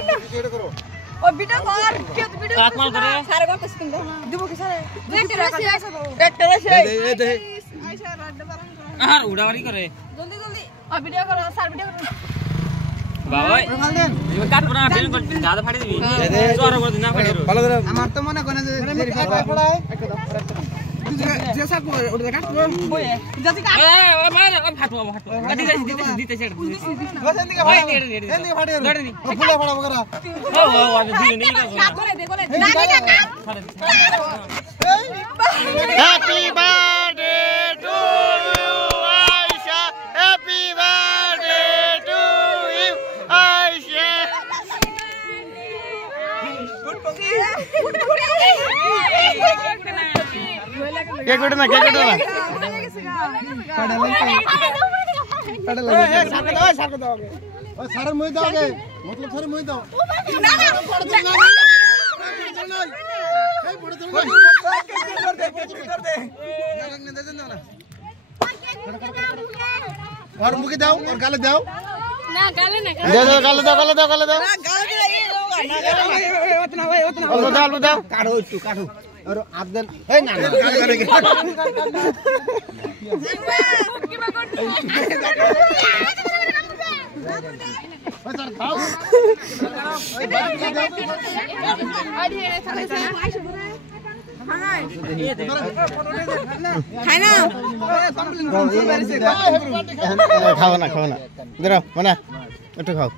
ओ बेटा और के वीडियो काटमाल करे सारे को किस दिन देबो के सारे ट्रैक्टर से दे ऐसा रड बरन हां उड़ावरी करे जल्दी जल्दी और वीडियो करो सार वीडियो करो बाबा ये काट बना फिल्म कर ज्यादा फाड़ी देबी जोर कर ना फाड़ी रो ভালো করে আমার তো মনে কোন যে ফড়া जैसा को उड़ काट ओए जल्दी काट ओ मार अब फाटो काटी दीते से बस एंदी का फाड़ी दड़ी फुला फड़ा वगैरह ओ अभी दी नहीं का करे दे करे नानी का happy birthday to you Ayesha happy birthday to you Ayesha cake उठना सारे मुई दोगे मतलब सारे मुई दो ना और मुके दाओ और गाले दाओ ना गाले ना गाले दो उतना दाओ काढ़ो तू काढ़ो और आपदन ए ना खाओ ना इधर आओ मना खाओ